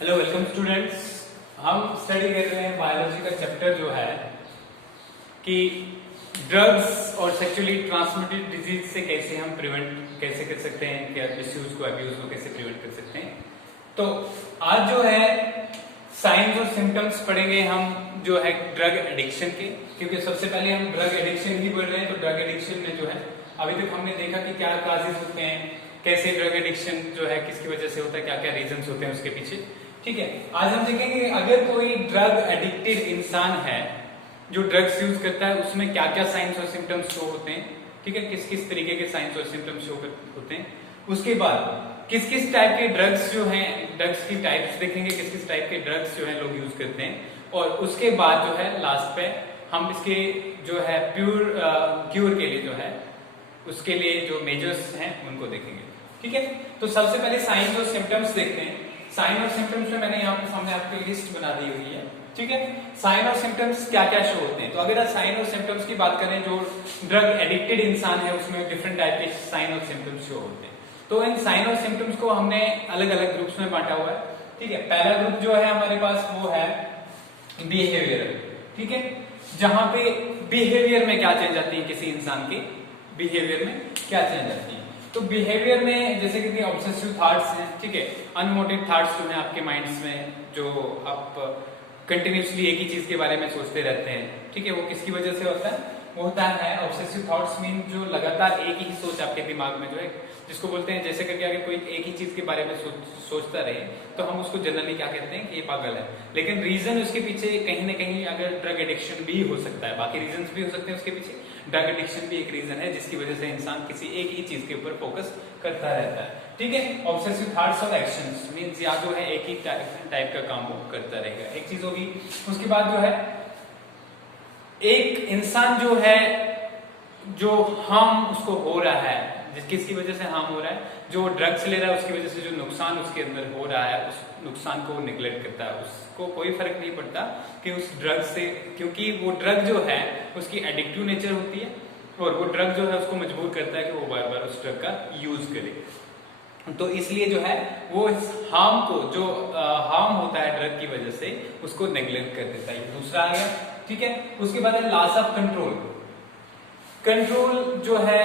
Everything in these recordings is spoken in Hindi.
Hello welcome students. हम स्टडी कर रहे हैं बायोलॉजी का चैप्टर जो है कि ड्रग्स और सेक्सुअली ट्रांसमिटेड डिजीज से कैसे हम प्रिवेंट कैसे कर सकते हैं, क्या मिसयूज को अब्यूज को कैसे प्रिवेंट कर सकते हैं। तो आज जो है साइंस और सिम्टम्स पढ़ेंगे हम जो है ड्रग एडिक्शन के, क्योंकि सबसे पहले हम ड्रग एडिक्शन ही पढ़ रहे हैं। तो ड्रग एडिक्शन में जो है अभी तक हमने देखा कि क्या काजेस होते हैं, कैसे ड्रग एडिक्शन जो है किसकी वजह से होता है, क्या क्या रीजंस होते हैं उसके पीछे। ठीक है, आज हम देखेंगे अगर कोई ड्रग एडिक्टेड इंसान है जो ड्रग्स यूज करता है उसमें क्या क्या साइंस और सिम्टम्स शो होते हैं। ठीक है, किस किस तरीके के साइंस और सिम्टम्स शो होते हैं। उसके बाद किस किस टाइप के ड्रग्स जो हैं, ड्रग्स की टाइप्स देखेंगे, किस किस टाइप के ड्रग्स जो है लोग यूज करते हैं। और उसके बाद जो है लास्ट पे हम इसके जो है क्यूर के लिए जो है उसके लिए जो मेजर्स हैं उनको देखेंगे। ठीक है, तो सबसे पहले साइंस और सिम्टम्स देखते हैं। साइन और सिम्टम्स में मैंने यहाँ पे सामने आपके लिस्ट बना दी हुई है। ठीक है, साइन और सिम्टम्स क्या क्या शो होते हैं। तो अगर आप साइन और सिम्टम्स की बात करें, जो ड्रग एडिक्टेड इंसान है उसमें डिफरेंट टाइप के साइन और सिम्टम्स शो होते हैं। तो इन साइन और सिम्टम्स को हमने अलग अलग ग्रुप्स में बांटा हुआ है। ठीक है, पहला ग्रुप जो है हमारे पास वो है बिहेवियर। ठीक है, जहां पे बिहेवियर में क्या चेंज आती है, किसी इंसान के बिहेवियर में क्या चेंज आती है। तो बिहेवियर में जैसे कि ऑब्सेसिव थॉट्स हैं, ठीक है, अनमोटिव थॉट्स जो हैं आपके माइंड्स में, जो आप कंटिन्यूसली एक ही चीज के बारे में सोचते रहते हैं। ठीक है, वो किसकी वजह से होता है, वो होता है ऑब्सेसिव थॉट्स मीन जो लगातार एक ही सोच आपके दिमाग में जो है, जिसको बोलते हैं जैसे करके अगर कोई एक ही चीज के बारे में सोचता रहे तो हम उसको जनरली क्या कहते हैं कि ये पागल है। लेकिन रीजन उसके पीछे कहीं ना कहीं अगर ड्रग एडिक्शन भी हो सकता है, बाकी रीजन भी हो सकते हैं उसके पीछे, ड्रग एडिक्शन भी एक रीजन है जिसकी वजह से इंसान किसी एक ही चीज के ऊपर फोकस करता रहता है। ठीक है, ऑब्सेसिव थॉट्स और एक्शंस मींस या जो है एक ही टाइप का काम वो करता रहेगा, एक चीज होगी। उसके बाद जो है एक इंसान जो है जो हार्म उसको हो रहा है, किसकी वजह से हार्म हो रहा है, जो ड्रग्स ले रहा है उसकी वजह से जो नुकसान उसके अंदर हो रहा है, उस नुकसान को निगलेक्ट करता है। उसको कोई फर्क नहीं पड़ता कि उस ड्रग से, क्योंकि वो ड्रग जो है उसकी एडिक्टिव नेचर होती है और वो ड्रग जो है उसको मजबूर करता है कि वो बार बार उस ड्रग का यूज करे। तो इसलिए जो है वो इस हार्म को, जो हार्म होता है ड्रग की वजह से, उसको नेग्लेक्ट कर देता है। दूसरा आ गया। ठीक है, उसके बाद है लॉस ऑफ कंट्रोल। कंट्रोल जो है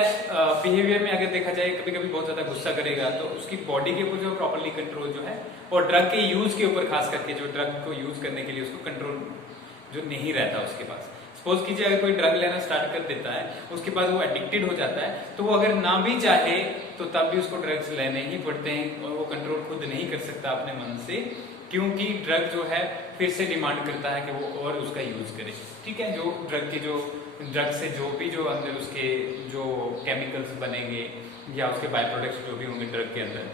बिहेवियर में अगर देखा जाए, कभी कभी बहुत ज्यादा गुस्सा करेगा तो उसकी बॉडी के ऊपर जो प्रॉपर्ली कंट्रोल जो है, और ड्रग के यूज के ऊपर खास करके जो ड्रग को यूज करने के लिए उसको कंट्रोल जो नहीं रहता उसके पास। सपोज कीजिए अगर कोई ड्रग लेना स्टार्ट कर देता है, उसके बाद वो एडिक्टेड हो जाता है, तो वो अगर ना भी चाहे तो तब भी उसको ड्रग्स लेने ही पड़ते हैं और वो कंट्रोल खुद नहीं कर सकता अपने मन से, क्योंकि ड्रग जो है फिर से डिमांड करता है कि वो और उसका यूज करे। ठीक है, जो ड्रग की जो ड्रग से जो भी जो अंदर उसके जो केमिकल्स बनेंगे या उसके बाय प्रोडक्ट्स जो भी होंगे ड्रग के अंदर,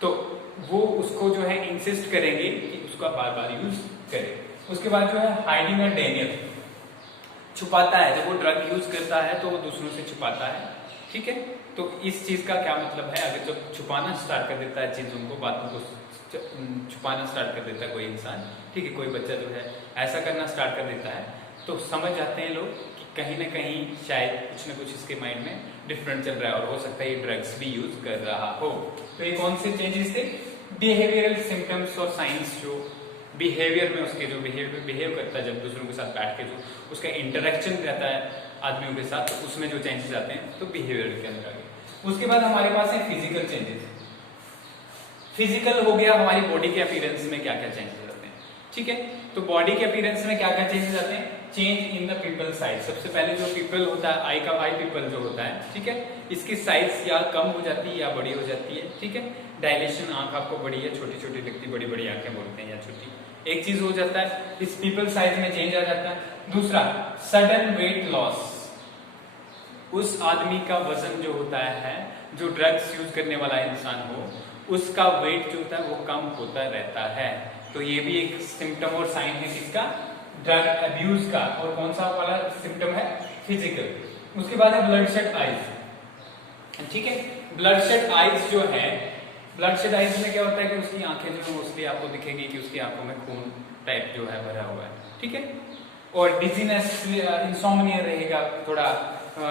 तो वो उसको जो है इंसिस्ट करेंगे कि उसका बार बार यूज करे। उसके बाद जो है हाइडिंग एंड डेनियल, छुपाता है। जब वो ड्रग यूज करता है तो वो दूसरों से छुपाता है। ठीक है, तो इस चीज का क्या मतलब है, अगर जब छुपाना स्टार्ट कर देता है चीजों को, बातों को छुपाना स्टार्ट कर देता है कोई इंसान, ठीक है, कोई बच्चा जो है ऐसा करना स्टार्ट कर देता है, तो समझ जाते हैं लोग कि कहीं ना कहीं शायद कुछ ना कुछ इसके माइंड में डिफरेंट चल रहा है और हो सकता है ये ड्रग्स भी यूज कर रहा हो। तो ये कौन से चेंजेस थे, बिहेवियरल सिम्टम्स और साइंस। जो बिहेवियर में उसके जो बिहेव करता है जब दूसरों के साथ बैठ के जो उसका इंटरेक्शन रहता है आदमियों के साथ, तो उसमें जो चेंजेस आते हैं तो बिहेवियर के अंदर आ गए। उसके बाद हमारे पास है फिजिकल चेंजेस। फिजिकल हो गया, हमारी बॉडी के अपीयरेंस में क्या क्या चेंजेस आते हैं। ठीक है, तो बॉडी के अपीयरेंस में क्या क्या चेंजेस आते हैं, change in the people size. सबसे पहले जो पिपल होता है, आई पिपल जो होता है, ठीक है, इसकी साइज या कम हो जाती है या बड़ी हो जाती है। ठीक है, डायलेशन, आंख आपको बड़ी या छोटी छोटी दिखती, बड़ी बड़ी आंखें बोलते हैं या छोटी, एक चीज हो जाता है, इस पीपल साइज में चेंज आ जाता है। दूसरा सडन वेट लॉस, उस आदमी का वजन जो होता है, जो ड्रग्स यूज करने वाला इंसान हो, उसका वेट जो होता है वो कम होता रहता है। तो ये भी एक सिम्टम और साइन है किसका, ड्रग अब्यूज का। और कौन सा वाला सिम्टम है, फिजिकल। उसके बाद है ब्लडशेड आईज। ठीक है, ब्लडशेड आईज जो है, ब्लडशेड आईज में क्या होता है कि उसकी आंखें जो मोस्टली आपको दिखेगी कि उसकी आंखों में खून टाइप जो है भरा हुआ है। ठीक है, और डिजीनेस, इंसोम्निया रहेगा, थोड़ा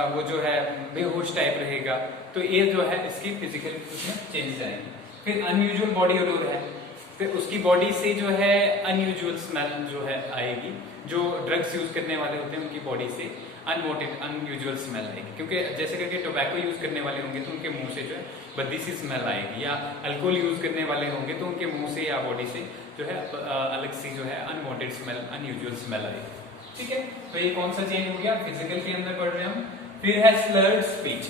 वो जो है बेहोश टाइप रहेगा। तो ये जो है इसकी फिजिकल उसमें चेंजेस आएंगे। फिर अनयूजुअल बॉडी ओडोर है, फिर उसकी बॉडी से जो है अनयूजुअल स्मेल जो है आएगी। जो ड्रग्स यूज करने वाले होते हैं उनकी बॉडी से अनवांटेड अनयूजुअल स्मेल आएगी, क्योंकि जैसे करके टोबैको यूज करने वाले होंगे तो उनके मुंह से जो है बद्दी सी स्मेल आएगी, या अल्कोहल यूज करने वाले होंगे तो उनके मुंह से या बॉडी से जो है अलग सी जो है अनवांटेड स्मेल अनयूजुअल स्मेल आएगी। ठीक है, तो ये कौन सा चेंज हो गया, फिजिकल के अंदर पढ़ रहे हैं हम। फिर है स्लर्ड स्पीच,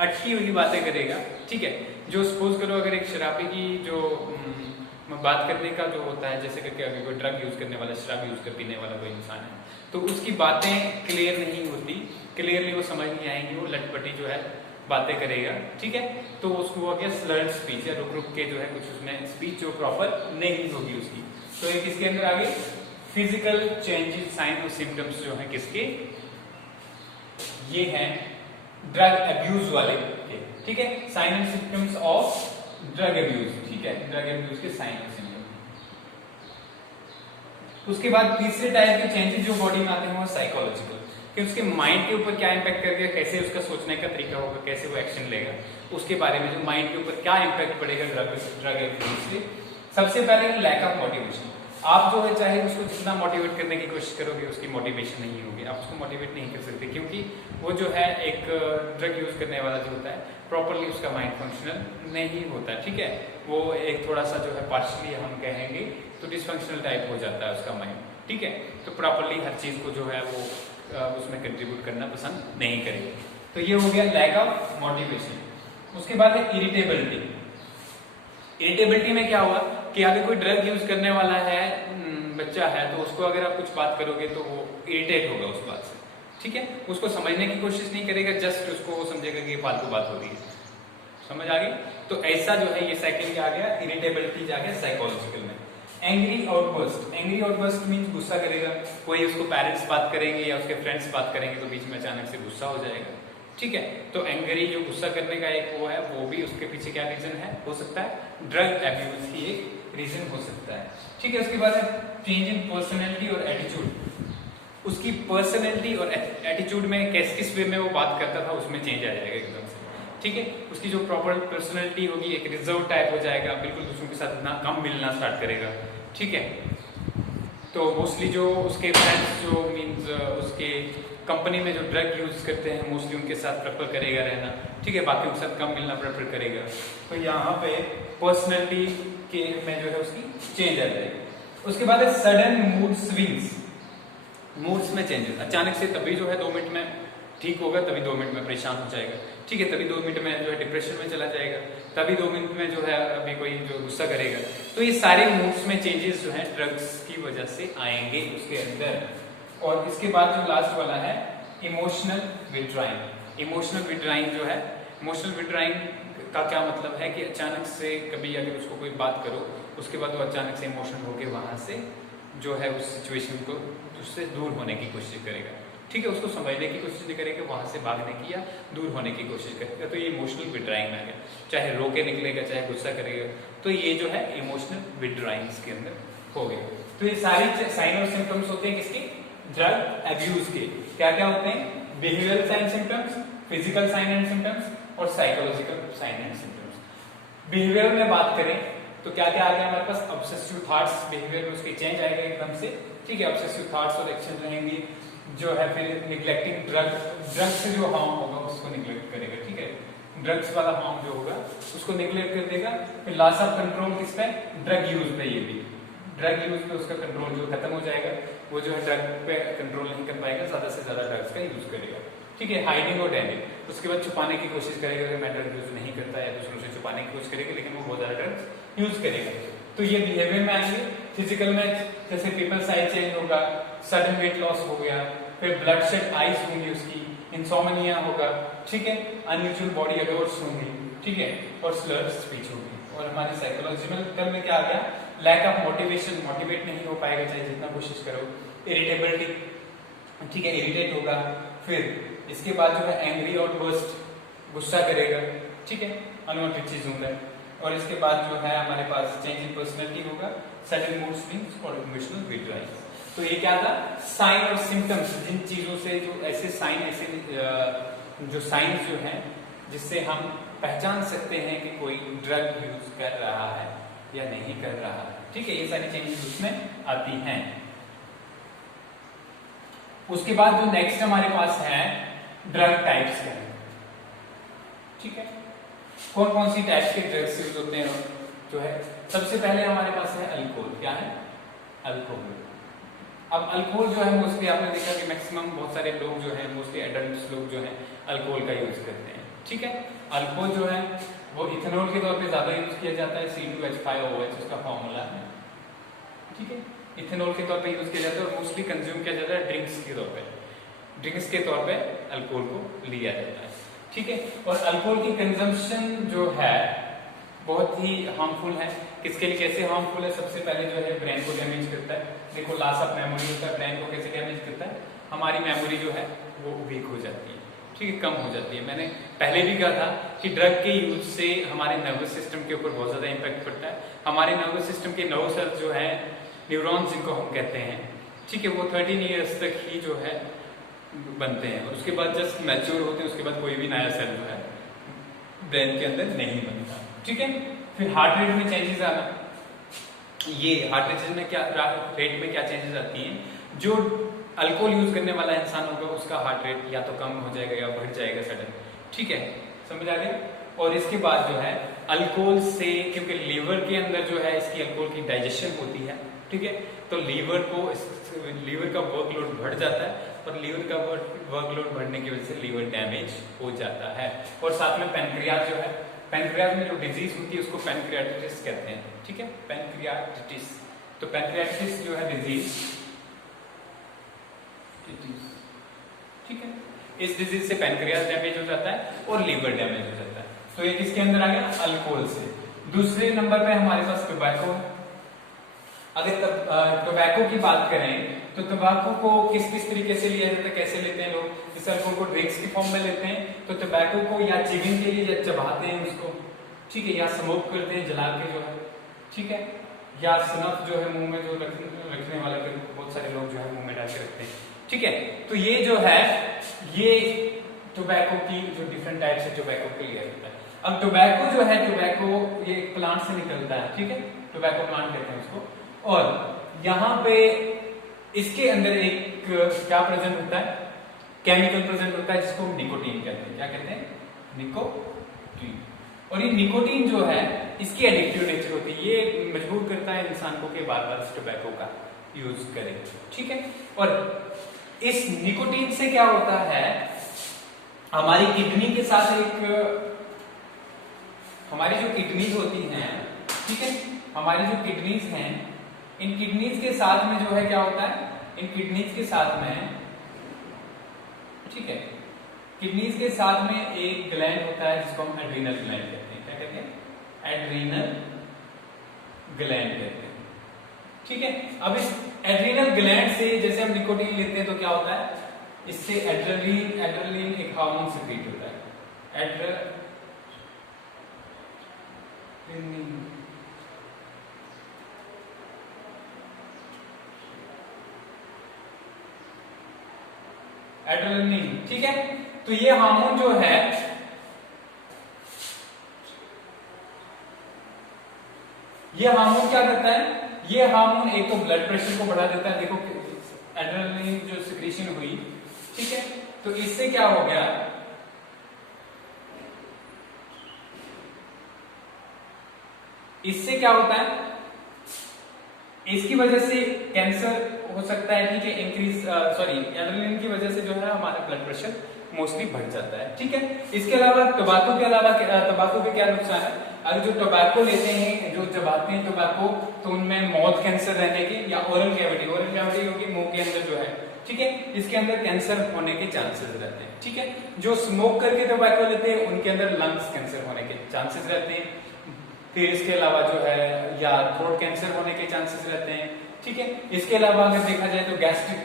अटकी हुई बातें करेगा। ठीक है, जो सपोज करो अगर एक शराबी की जो बात करने का जो होता है, जैसे करके अगर कोई ड्रग यूज करने वाला शराब यूज कर पीने वाला कोई इंसान है तो उसकी बातें क्लियर नहीं होती, क्लियरली वो समझ नहीं आएंगी, वो लटपटी जो है बातें करेगा। ठीक है, तो उसको हो गया स्लर्ड स्पीच, या रुक रुक के जो है कुछ उसमें स्पीच जो प्रॉपर नहीं होगी उसकी। तो ये किसके अंदर आ गई, फिजिकल चेंजेस साइन और सिम्टम्स जो है किसके, ये है ड्रग अब्यूज वाले के। ठीक है, sign and symptoms of drug abuse. ठीक है, ड्रग अब्यूज के साइन और सिम्टम्स। उसके बाद तीसरे टाइप के चेंजेस जो बॉडी में आते हैं वो साइकोलॉजिकल, कि उसके माइंड के ऊपर क्या इंपैक्ट करेगा, कैसे उसका सोचने का तरीका होगा, कैसे वो एक्शन लेगा, उसके बारे में जो माइंड के ऊपर क्या इंपैक्ट पड़ेगा ड्रग अब्यूज से। सबसे पहले लैक ऑफ मोटिवेशन, आप जो है चाहे उसको जितना मोटिवेट करने की कोशिश करोगे उसकी मोटिवेशन नहीं होगी, आप उसको मोटिवेट नहीं कर सकते, क्योंकि वो जो है एक ड्रग यूज करने वाला जो होता है प्रॉपरली उसका माइंड फंक्शनल नहीं होता। ठीक है, वो एक थोड़ा सा जो है पार्शली हम कहेंगे तो डिसफंक्शनल टाइप हो जाता है उसका माइंड। ठीक है, तो प्रॉपरली हर चीज को जो है वो उसमें कंट्रीब्यूट करना पसंद नहीं करेगा। तो ये हो गया लैक ऑफ मोटिवेशन। उसके बाद है इरिटेबिलिटी। इरिटेबिलिटी में क्या हुआ कि अगर कोई ड्रग यूज करने वाला है बच्चा है तो उसको अगर आप कुछ बात करोगे तो वो इरिटेट होगा उस बात से। ठीक है, उसको समझने की कोशिश नहीं करेगा, जस्ट उसको वो समझेगा कि ये फालतू बात हो रही है। समझ आ गई? तो ऐसा जो है ये सेकंड आ गया, इरिटेबिलिटी आ गया साइकोलॉजिकल में। Angry outburst, angry outburst means गुस्सा करेगा, कोई उसको पेरेंट्स बात करेंगे या उसके फ्रेंड्स बात करेंगे तो बीच में अचानक से गुस्सा हो जाएगा। ठीक है, तो एंग्री जो गुस्सा करने का एक वो है, वो भी उसके पीछे क्या रीजन है, हो सकता है ड्रग अब्यूज की एक रीजन हो सकता है। ठीक है, उसके बाद है चेंज इन पर्सनैलिटी और एटीट्यूड। उसकी पर्सनैलिटी और एटीट्यूड में किस वे में वो बात करता था उसमें चेंज आ जाएगा एकदम से। ठीक है, उसकी जो प्रॉपर पर्सनैलिटी होगी एक रिजर्व टाइप हो जाएगा, बिल्कुल दूसरों के साथ ना कम मिलना स्टार्ट करेगा। ठीक है, तो मोस्टली जो उसके फ्रेंड्स जो मीन्स उसके कंपनी में जो ड्रग यूज करते हैं मोस्टली उनके साथ प्रेफर करेगा रहना। ठीक है, बाकी उनके साथ कम मिलना प्रेफर करेगा। तो यहाँ पे पर्सनैलिटी के में जो है उसकी चेंज आ जाएगी। उसके बाद है सडन मूड स्विंग्स, मूड्स में चेंजेस अचानक से, तभी जो है 2 मिनट में ठीक होगा, तभी 2 मिनट में परेशान हो जाएगा। ठीक है, तभी 2 मिनट में जो है डिप्रेशन में चला जाएगा, तभी 2 मिनट में जो है अभी कोई जो गुस्सा करेगा। तो ये सारे मूड्स में चेंजेस जो है ड्रग्स की वजह से आएंगे उसके अंदर। और इसके बाद जो लास्ट वाला है इमोशनल विड्राइंग। इमोशनल विड्राइंग जो है, इमोशनल विड्राइंग का क्या मतलब है कि अचानक से कभी अगर उसको कोई बात करो उसके बाद वो अचानक से इमोशनल होकर वहां से जो है उस सिचुएशन को उससे दूर होने की कोशिश करेगा। ठीक है, उसको समझने की कोशिश नहीं करेगा, वहां से भागने की या दूर होने की कोशिश करेगा। तो ये इमोशनल विड्राइंग में आ गया, चाहे रो के निकलेगा चाहे गुस्सा करेगा, तो ये जो है इमोशनल विड्राइंग के अंदर हो गया। तो ये सारी साइन और सिम्टम्स होते हैं किसके, ड्रग अब्यूज के। क्या क्या होते हैं, behavioural sign symptoms, physical sign and symptoms और psychological sign and symptoms. Behaviour में बात करें तो क्या क्या आ गया हमारे पास, ऑब्सेसिव थॉट्स, बिहेवियर में उसके चेंज आएगा एकदम से। ठीक है, ऑब्सेसिव थॉट्स और एक्शन रहेंगे जो है। फिर निग्लेक्टिंग ड्रग से जो हार्म होगा उसको निग्लेक्ट करेगा। ठीक है, ड्रग्स वाला हार्म जो होगा उसको निग्लेक्ट कर देगा। फिर लॉस ऑफ कंट्रोल किस पे, ड्रग यूज पे। ये भी ड्रग यूज पे उसका कंट्रोल जो खत्म हो जाएगा, वो जो है ड्रग पे कंट्रोल नहीं कर पाएगा, ज्यादा से ज्यादा ड्रग्स का यूज करेगा। ठीक है, हाइडिंग और डेनिंग, उसके बाद छुपाने की कोशिश करेगा कि मैं ड्रग यूज नहीं करता है, दूसरों से छुपाने की कोशिश करेगा, लेकिन वो बहुत ज्यादा ड्रग्स यूज करेगा। तो ये बिहेवियर में आएंगे। फिजिकल में जैसे पीपल साइज चेंज होगा, सडन वेट लॉस हो गया, फिर ब्लड शेड आइज होंगी उसकी, इंसोमनिया होगा। ठीक है, अनयूजुअल बॉडी अडोर्स होंगी। ठीक है, और स्लर्ड स्पीच होगी। और हमारे साइकोलॉजिकल में क्या आ गया, लैक ऑफ मोटिवेशन, मोटिवेट नहीं हो पाएगा चाहे जितना कोशिश करो। इरिटेबिलिटी, ठीक है, इरिटेट होगा। फिर इसके बाद जो है एंग्री आउटबर्स्ट, गुस्सा करेगा। ठीक है, अनवांटेड चीजों में। और इसके बाद जो है हमारे पास चेंज इन पर्सनैलिटी होगा, सडन मूड स्विंग्स और इमोशनल विड्राइंग। तो ये क्या था, साइन और सिम्टम्स, जिन चीजों से जो ऐसे साइन, ऐसे जो साइंस जो हैं जिससे हम पहचान सकते हैं कि कोई ड्रग यूज कर रहा है। या नहीं कर रहा है। ठीक है, ये सारी चेंजेस उसमें आती हैं। उसके बाद जो नेक्स्ट हमारे पास है ड्रग टाइप्स के। ठीक है, कौन कौन सी टाइप्स के ड्रग्स यूज होते हैं जो है, सबसे पहले हमारे पास है अल्कोहल। क्या है? अल्कोहल। अब अल्कोहल जो है मोस्टली आपने देखा कि मैक्सिमम बहुत सारे लोग जो है, मोस्टली एडल्ट लोग जो है अल्कोहल का यूज करते हैं। ठीक है, अल्कोहल जो है वो इथेनॉल के तौर पे ज्यादा यूज किया जाता है, C2H5OH उसका फॉर्मूला है। ठीक है, इथेनॉल के तौर पे यूज किया जाता है और मोस्टली कंज्यूम किया जाता है ड्रिंक्स के तौर पे। ड्रिंक्स के तौर पे अल्कोहल को लिया जाता है। ठीक है, और अल्कोहल की कंजम्पशन जो है बहुत ही हार्मफुल है। किसके लिए कैसे हार्मफुल है? सबसे पहले जो है ब्रेन को डैमेज करता है। देखो, लॉस ऑफ मेमोरी होता है, ब्रेन को कैसे डैमेज करता है? हमारी मेमोरी जो है वो वीक हो जाती है। ठीक है, कम हो जाती है। मैंने पहले भी कहा था कि ड्रग के यूज से हमारे नर्वस सिस्टम के ऊपर बहुत ज्यादा इंपैक्ट पड़ता है। हमारे नर्वस सिस्टम के नर्व सेल्स जो है, न्यूरॉन्स जिनको हम कहते हैं, ठीक है, वो 13 ईयर्स तक ही जो है बनते हैं और उसके बाद जस्ट मैच्योर होते हैं। उसके बाद कोई भी नया सेल जो है ब्रेन के अंदर नहीं बनता। ठीक है, फिर हार्ट रेट में चेंजेस आना। ये हार्ट रेट में क्या चेंजेस आती हैं? जो अल्कोहल यूज करने वाला इंसान होगा उसका हार्ट रेट या तो कम हो जाएगा या बढ़ जाएगा सडन। ठीक है, समझ आ गया? और इसके बाद जो है अल्कोहल से, क्योंकि लीवर के अंदर जो है इसकी अल्कोहल की डाइजेशन होती है। ठीक है, तो लीवर का वर्कलोड बढ़ जाता है और लीवर का वर्कलोड बढ़ने की वजह से लीवर डैमेज हो जाता है। और साथ में पैनक्रियाज जो है, पैनक्रियाज में जो डिजीज होती है उसको पैनक्रियाटिस कहते हैं। ठीक है, पैनक्रियाटिस। तो पैनक्रियाटिस जो है डिजीज, ठीक है, इस डिजीज से पैनक्रियाज डैमेज हो जाता है और लीवर डैमेज हो जाता है। तो ये किसके अंदर आ गया? अल्कोहल से। दूसरे नंबर पे हमारे पास टोबैको है। अगर टोबैको की बात करें तो टोबैको को किस किस तरीके से लिया जाता है, कैसे लेते हैं लोग? जैसे अल्कोहल को ड्रिंक्स की फॉर्म में लेते हैं, तो टोबैको को या चिविंग के लिए या चबाते हैं उसको, ठीक है, या स्मोक करते हैं जला के जो है, ठीक है, या स्नफ जो है मुंह में जो रखने वाला बहुत सारे लोग जो है मुंह में डाल के रखते हैं। ठीक है, तो ये जो है ये टोबैको की जो डिफरेंट टाइप्स है टोबैको के लिया जाता है। अब टोबैको जो है, टोबैको ये प्लांट से निकलता है। ठीक है, टोबैको प्लांट कहते हैं उसको। और यहाँ पे इसके अंदर एक क्या प्रेजेंट होता है? केमिकल प्रेजेंट होता है जिसको निकोटीन कहते हैं। क्या कहते हैं? निकोटीन। और ये निकोटीन जो है इसकी एडिक्टिव नेचर होती है। ये मजबूर करता है इंसान को कि बार बार इस टोबैको का यूज करें। ठीक है, और इस निकोटीन से क्या होता है, हमारी किडनी के साथ हमारी जो किडनीज होती हैं, ठीक है, हमारी जो किडनीज हैं, इन किडनीज के साथ में जो है क्या होता है, इन किडनीज के साथ में, ठीक है, किडनीज के साथ में एक ग्लैंड होता है जिसको हम एड्रीनल ग्लैंड कहते हैं। क्या कहते हैं? एड्रीनल ग्लैंड कहते हैं। ठीक है, अब इस एड्रीनल ग्लैंड से जैसे हम निकोटीन लेते हैं तो क्या होता है, इससे एड्रेनलिन एक हार्मोन सिक्रीट होता है। एड्रेनलिन, ठीक है, तो ये हार्मोन जो है ये हार्मोन क्या करता है, ये हार्मोन एक तो ब्लड प्रेशर को बढ़ा देता है। देखो एड्रेनलिन जो सिक्रीशन हुई, ठीक है, तो इससे क्या हो गया, इससे क्या होता है, इसकी वजह से कैंसर हो सकता है। ठीक है, इंक्रीज एड्रेनलिन की वजह से जो है हमारा ब्लड प्रेशर मोस्टली बढ़ जाता है। ठीक है, इसके अलावा टोबैको के अलावा टोबैको के क्या नुकसान है, अगर जो टोबैको लेते हैं, जो चबाते हैं टोबैको, तो उनमें माउथ कैंसर रहने के या ओरल कैविटी होगी मुंह के अंदर जो है, ठीक है, इसके अंदर कैंसर होने के चांसेस रहते हैं। ठीक है, जो स्मोक करके टोबैको लेते हैं उनके अंदर लंग्स कैंसर होने के चांसेस रहते हैं। फिर इसके अलावा जो है या थ्रोट कैंसर होने के चांसेस रहते हैं। ठीक है, इसके अलावा अगर देखा जाए तो गैस्ट्रिक,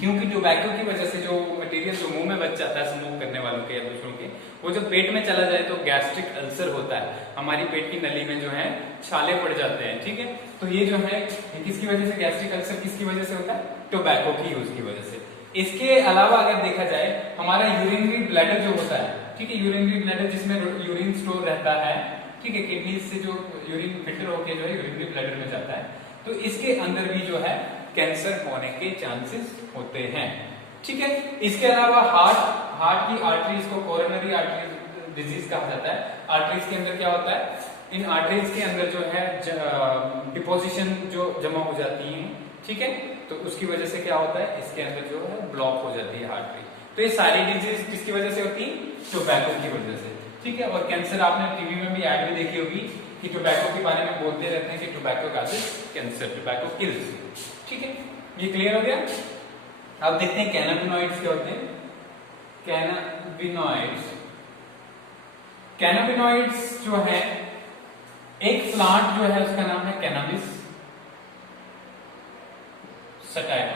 क्योंकि टोबैको की वजह से जो मटेरियल जो मुंह में बच जाता है स्मोक करने वालों के या दूसरों के, वो जब पेट में चला जाए तो गैस्ट्रिक अल्सर होता है, हमारी पेट की नली में जो है छाले पड़ जाते हैं। ठीक है, तो ये जो है किसकी वजह से गैस्ट्रिक अल्सर किसकी वजह से होता है, टोबैको की यूज की वजह से। इसके अलावा अगर देखा जाए हमारा यूरिनरी ब्लैडर जो होता है, ठीक है, यूरिनरी ब्लैडर जिसमें यूरिन स्टोर रहता है, ठीक है, किडनी से जो यूरिन फिल्टर होकर जो है यूरिनरी ब्लैडर में जाता है, तो इसके अंदर भी जो है कैंसर होने के चांसेस होते हैं। ठीक है, इसके अलावा हार्ट की आर्टरीज को कोरोनरी आर्टरी डिजीज कहा जाता है। आर्टरीज के अंदर क्या होता है, इन आर्टरीज के अंदर जो है डिपोजिशन जो जमा हो जाती है, ठीक है, तो उसकी वजह से क्या होता है, इसके अंदर जो है ब्लॉक हो जाती है आर्टरी। तो ये सारी डिजीज किसकी वजह से होती है, टोबैको की वजह से। ठीक है, और कैंसर आपने टीवी में भी ऐड भी देखी होगी कि टोबैको के बारे में बोलते रहते हैं कि tobacco causes cancer, tobacco kills. ठीक है, ये क्लियर हो गया। अब देखते हैं कैनाबिनॉइड्स क्या होते हैं। कैनाबिनॉइड्स जो है, एक प्लांट जो है उसका नाम है कैनाबिस सटाइवा,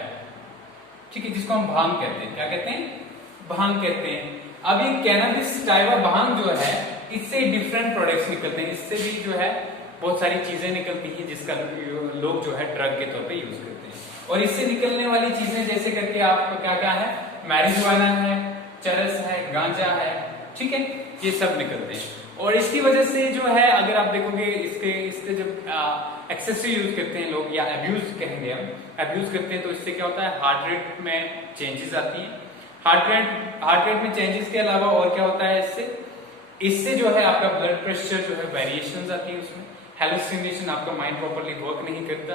ठीक है, जिसको हम भांग कहते हैं। क्या कहते हैं, भांग कहते हैं। अब ये कैनाबिस सटाइवा भांग जो है, इससे डिफरेंट प्रोडक्ट्स निकलते हैं, इससे भी जो है बहुत सारी चीजें निकलती हैं जिसका लोग जो है ड्रग के तौर पे यूज करते हैं। और इससे निकलने वाली चीजें जैसे करके आपको क्या क्या है, मैरिजुआना है, चरस है, गांजा है, ठीक है, ये सब निकलते हैं। और इसकी वजह से जो है, अगर आप देखोगे इसके जब एक्सेसिव यूज करते हैं लोग, या अब्यूज कहेंगे हम, अब्यूज करते हैं, तो इससे क्या होता है, हार्ट रेट में चेंजेस आती है। हार्ट रेट में चेंजेस के अलावा और क्या होता है, इससे जो है आपका ब्लड प्रेशर जो है वेरिएशंस आती है, उसमें हेलुसिनेशन, आपका माइंड प्रॉपर्ली वर्क नहीं करता,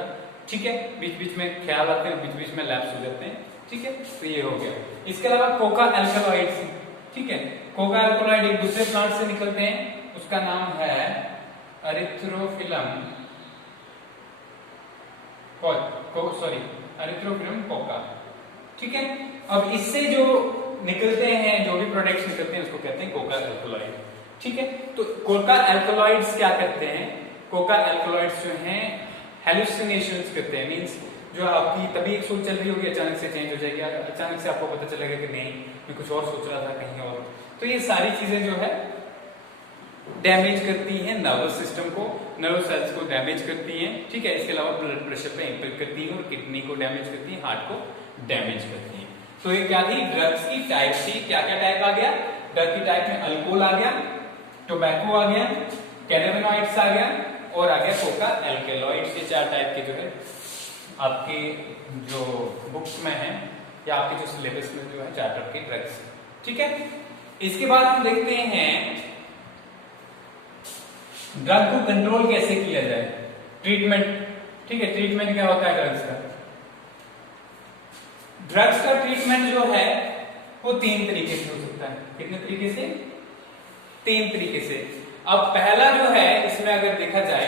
ठीक है, बीच बीच में ख्याल आते हैं, बीच बीच में लैप्स हो जाते हैं, ठीक है, तो ये हो गया। इसके अलावा कोका एल्कलॉइड्स, ठीक है, कोका एल्कलॉइड एक दूसरे प्लांट से निकलते हैं, उसका नाम है एरिथ्रोफिलम एरिथ्रोफिलम कोका, ठीक है। अब इससे जो निकलते हैं, जो भी प्रोडक्ट्स निकलते हैं, उसको कहते हैं कोका एल्कलॉइड, ठीक है। तो कोका एल्कलॉइड्स क्या करते हैं, कोका एल्कलॉइड्स जो हैं हेलुसिनेशंस करते हैं, मींस जो आपकी तभी एक सोच चल रही होगी, अचानक से चेंज हो जाएगी, अचानक से आपको पता चलेगा कि नहीं, मैं कुछ और सोच रहा था कहीं और। तो ये सारी चीजें जो है डैमेज करती हैं नर्वस सिस्टम को, नर्व सेल्स को डैमेज करती हैं, ठीक है। इसके अलावा ब्लड प्रेशर पे इंपैक्ट करती हैं, और किडनी को डैमेज करती हैं, हार्ट को डैमेज करती हैं। तो ये क्या थी, ड्रग्स की टाइप थी। क्या क्या टाइप आ गया, ड्रग की टाइप में अल्कोहल आ गया, टोबैको आ गया, कैनाबिनॉइड्स आ गया, और आ गया कोका एल्कलॉइड्स। ये चार टाइप के जो है आपके जो बुक्स में है, या आपके जो सिलेबस में जो है चार्टर के ड्रग्स, ठीक है। इसके बाद हम देखते हैं ड्रग को कंट्रोल कैसे किया जाए, ट्रीटमेंट, ठीक है। ट्रीटमेंट क्या होता है ड्रग्स का, ड्रग्स का ट्रीटमेंट जो है वो 3 तरीके से हो सकता है। कितने तरीके से, 3 तरीके से। अब पहला जो है, इसमें अगर देखा जाए,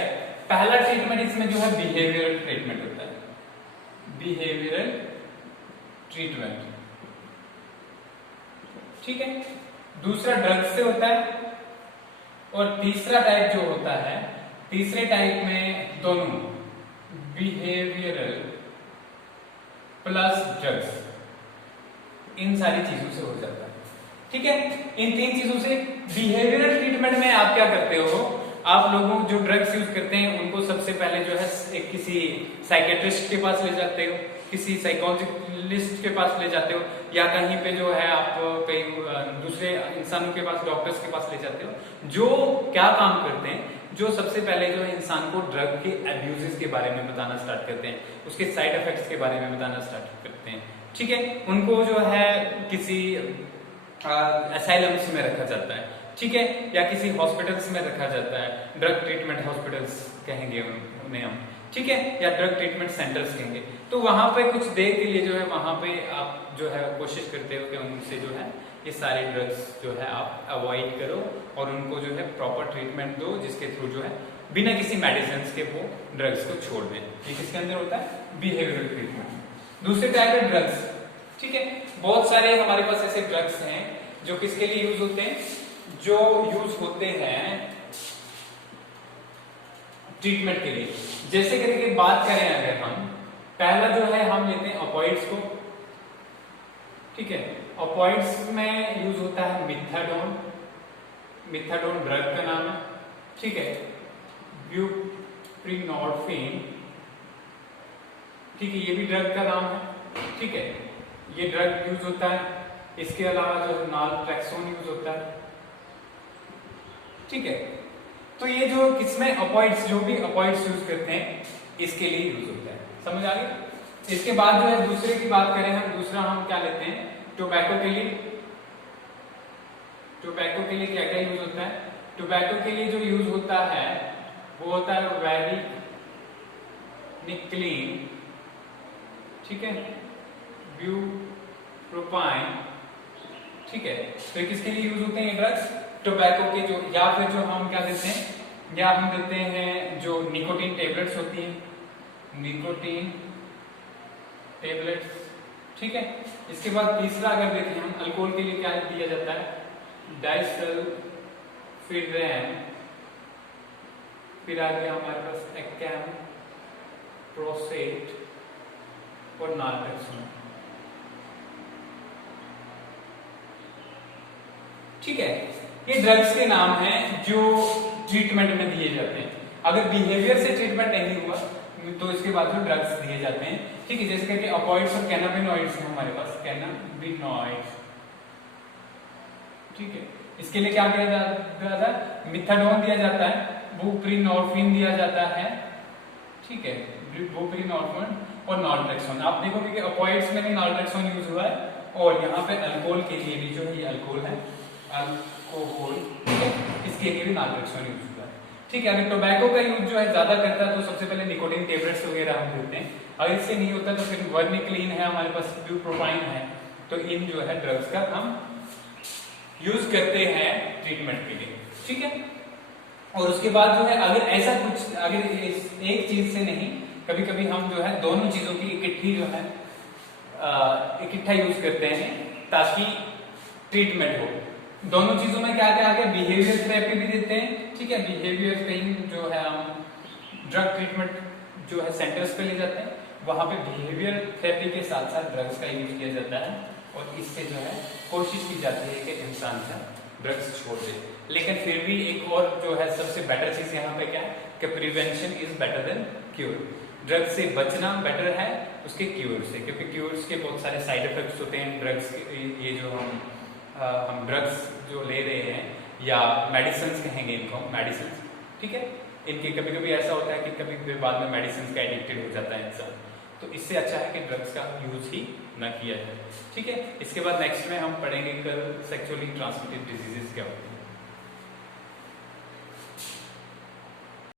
पहला ट्रीटमेंट इसमें जो है बिहेवियरल ट्रीटमेंट होता है, बिहेवियरल ट्रीटमेंट, ठीक है। दूसरा ड्रग्स से होता है, और तीसरा टाइप जो होता है, तीसरे टाइप में दोनों बिहेवियरल प्लस ड्रग्स, इन सारी चीजों से हो जाता है, ठीक है। इन 3 चीजों से बिहेवियरल ट्रीटमेंट में आप क्या करते हो, आप लोगों जो ड्रग्स यूज करते हैं उनको सबसे पहले जो है एक किसी साइकेट्रिस्ट के पास ले जाते हो, किसी साइकोलॉजिस्ट के पास ले जाते हो, या कहीं पे जो है आप कहीं दूसरे इंसानों के पास, डॉक्टर्स के पास ले जाते हो, जो क्या काम करते हैं, जो सबसे पहले जो है इंसान को ड्रग के अब्यूजेस के बारे में बताना स्टार्ट करते हैं, उसके साइड इफेक्ट्स के बारे में बताना स्टार्ट करते हैं, ठीक है। उनको जो है किसी असाइलम्स में रखा जाता है, ठीक है, या किसी हॉस्पिटल्स में रखा जाता है, ड्रग ट्रीटमेंट हॉस्पिटल्स कहेंगे उन्हें हम, ठीक है, या ड्रग ट्रीटमेंट सेंटर्स कहेंगे। तो वहां पे कुछ देर के लिए जो है वहां पे आप जो है कोशिश करते हो कि उनसे जो है ये सारे ड्रग्स जो है आप अवॉइड करो, और उनको जो है प्रॉपर ट्रीटमेंट दो, जिसके थ्रू जो है बिना किसी मेडिसिन के वो ड्रग्स को छोड़ दें। ये किसके अंदर होता है, बिहेवियरल ट्रीटमेंट। दूसरे टाइप है ड्रग्स, ठीक है। बहुत सारे हमारे पास ऐसे ड्रग्स हैं जो किसके लिए यूज होते हैं, जो यूज होते हैं ट्रीटमेंट के लिए। जैसे करके बात करें अगर हम, पहला जो है हम लेते हैं ऑपियोइड्स को, ठीक है। ऑपियोइड्स में यूज होता है मिथाडोन, मिथाडोन ड्रग का नाम है, ठीक है। ब्यूप्रीनोर्फिन, ठीक है, ये भी ड्रग का नाम है, ठीक है, ये ड्रग यूज होता है। इसके अलावा जो नालट्रेक्सोन यूज होता है, ठीक है। तो ये जो किसमें ऑपोइड्स, जो भी ऑपोइड्स यूज करते हैं इसके लिए यूज होता है। समझ आ गया? इसके बाद जो है दूसरे की बात करें हम, दूसरा हम क्या लेते हैं टोबैको के लिए। टोबैको के लिए क्या क्या यूज होता है? टोबैको के लिए जो यूज होता है वो होता है वेरी निक्लीन, ठीक है, ब्यूप्रोपाइन, ठीक है। तो किसके लिए यूज होते हैं ये ड्रग्स? टोबैको के जो, या फिर जो हम क्या देते हैं, या हम देते हैं जो निकोटीन टेबलेट्स होती हैं, निकोटीन टेबलेट्स, ठीक है। इसके बाद तीसरा अगर देखें हम अल्कोहल के लिए क्या दिया जाता है, डाइसल्फिडेम, फिर आ गया हमारे पास एक्कैम प्रोसेट और नालट्रेक्सोन, ठीक है। ये ड्रग्स के नाम हैं जो ट्रीटमेंट में दिए जाते हैं। अगर बिहेवियर से ट्रीटमेंट नहीं हुआ तो इसके बाद जो ड्रग्स दिए जाते हैं, ठीक है। जैसे करके ऑपोइड्स और कैनाबिनॉइड्स हैं हमारे पास, कैनाबिनॉइड्स, ठीक है। इसके लिए क्या किया जाता है, मिथाडोन दिया जाता है, बुप्रीनोर्फिन दिया जाता है, ठीक है, बुप्रीनोर्फिन और नालट्रेक्सोन। आप देखोगे कि ऑपोइड्स में भी नालट्रेक्सोन यूज हुआ है और यहाँ पे अल्कोहल के लिए भी जो है, ये अल्कोहल है, अल्कोहल, ठीक है, इसके लिए भी नालट्रेक्सोन यूज हुआ है, ठीक है। अगर टोबैको का यूज जो है ज्यादा करता है तो सबसे पहले निकोटीन टेबलेट्स वगैरह हम देते हैं। अगर इससे नहीं होता तो फिर वर्निक्लीन है हमारे पास, ब्यूप्रोपाइन है, तो इन जो है ड्रग्स का हम यूज करते हैं ट्रीटमेंट के लिए, ठीक है। और उसके बाद जो है अगर ऐसा कुछ, अगर एक चीज से नहीं, कभी कभी हम जो है दोनों चीजों की इकट्ठी जो है इकट्ठा यूज करते हैं ताकि ट्रीटमेंट हो। दोनों चीजों में क्या क्या आ गया, बिहेवियर थेरेपी भी देते हैं, ठीक है। बिहेवियर कहीं जो है हम ड्रग ट्रीटमेंट जो है सेंटर्स पे ले जाते हैं, वहां पे बिहेवियर थेरेपी के साथ साथ ड्रग्स का यूज किया जाता है और इससे जो है कोशिश की जाती है कि इंसान जो ड्रग्स छोड़ दे। लेकिन फिर भी एक और जो है सबसे बेटर चीज यहाँ पे क्या है कि prevention is better than cure. Drugs से बचना बेटर है उसके क्योर से, क्योंकि क्योर्स के बहुत सारे साइड इफेक्ट्स होते हैं ड्रग्स के। ये जो हम ड्रग्स जो ले रहे हैं या मेडिसिन कहेंगे इनको, मेडिसिन, ठीक है, इनके कभी कभी ऐसा होता है कि कभी कभी बाद में मेडिसिन का एडिक्टेड हो जाता है इंसान, तो इससे अच्छा है कि ड्रग्स का यूज ही न किया जाए, ठीक है। इसके बाद नेक्स्ट में हम पढ़ेंगे कल सेक्सुअली ट्रांसमिटेड डिजीजेस क्या होते हैं।